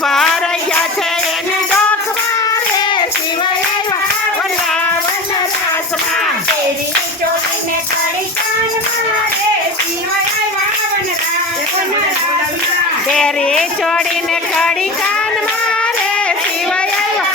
ફરાઈ ગયા છે એને ડોક મારે શિવ આવ્યા રાવણ રાસમાં તેરી ચોરીને કાળી કાન મારે શિવ આવ્યા રાસમાં તેરી ચોરીને કાળી કાન મારે શિવ આવ્યા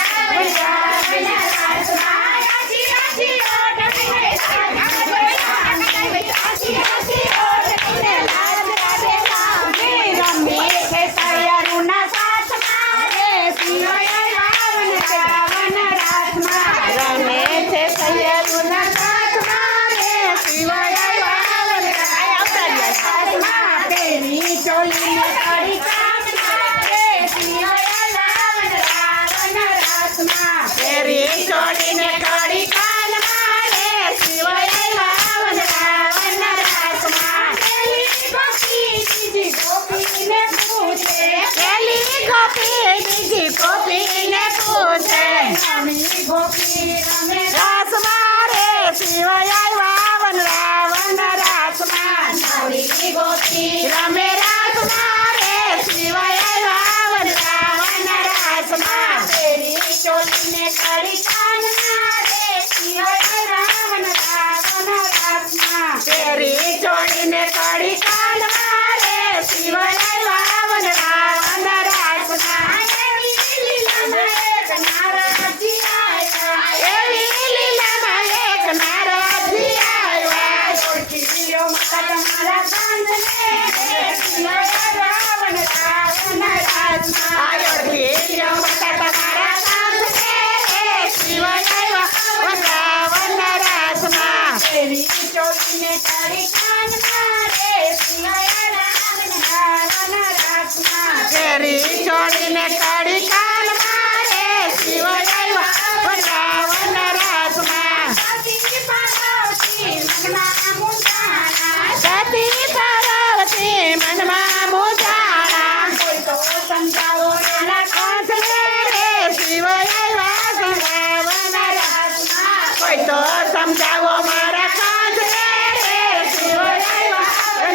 તેરી ચોરીને કાળી કાન મારે શિવ આવ્યા રાવણ રાસમાં પેલી ગોપી બીજી ગોપીને પૂછે રાસ મારે શિવ આવ્યા રાવણ રાસમાં રમે રાસ મારે શિવ આવ્યા રાવણ રાસમાં ચોલીને કાળી કાન મારે શિવ રાવણ રાસમાં તેરી ચોરીને કાળી કાન મારે શિવ આવ્યા રાવણ રાસમાં એવી લીલામાં એક નારદજી આવ્યા ઓળખી માતા તમારા કાંધને શિવ રાવણ રાસમાં આયોથી માતા તમારા કાંધને શિવ આવ્યા રાવણ રાસમાં તેરી ચોલીને કાળી કાન મારે શિવ રાવણ રાસમાં તેરી ચોરીને કાળી કાન મારે શિવ આવ્યા રાવણ રાસમાં સતી પાર્વતી મનમાં મુંજાણા સતી પાર્વતી મનમાં મુંજાણા કોઈ તો સમજાવો એના કાંધને શિવ આવ્યા રાવણ રાસમાં કોઈ તો સમજાવો મારા કાંધને શિવ આવ્યા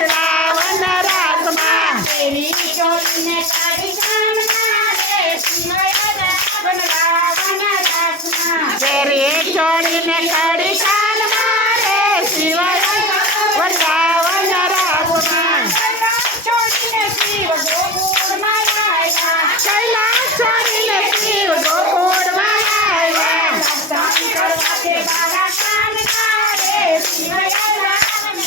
રાવણ રાસમાં તેરી ચોલીને કાળી કાન મારે શિવ રાવણ રાસમાં તેરી ચોરીને કાળી કાન મારે શિવ આવ્યા રાવણ રાસમાં છોડીને શિવ ગોકુળમાં આવ્યા કૈલાસ છોડીને શિવ ગોકુળમાં આવ્યા દર્શન કરવા તે બાળા કાન મારે શિવ રાવણ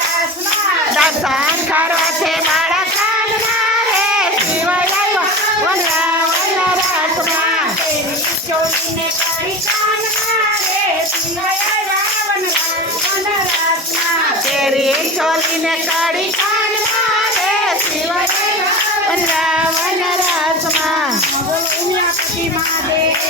રાસમાં દર્શન કરવા છે મારા કાન મારે શિવ આવ્યા રાવણ રાસમાં તેરી ચોલીને કાળી કાન મારે શિવ રાવણ રાસમાં તેરી ચોલીને કાળી કાન મારે શિવ આવ્યા રાવણ રાસમાં બોલો ઉમિયાપતિ મહાદેવ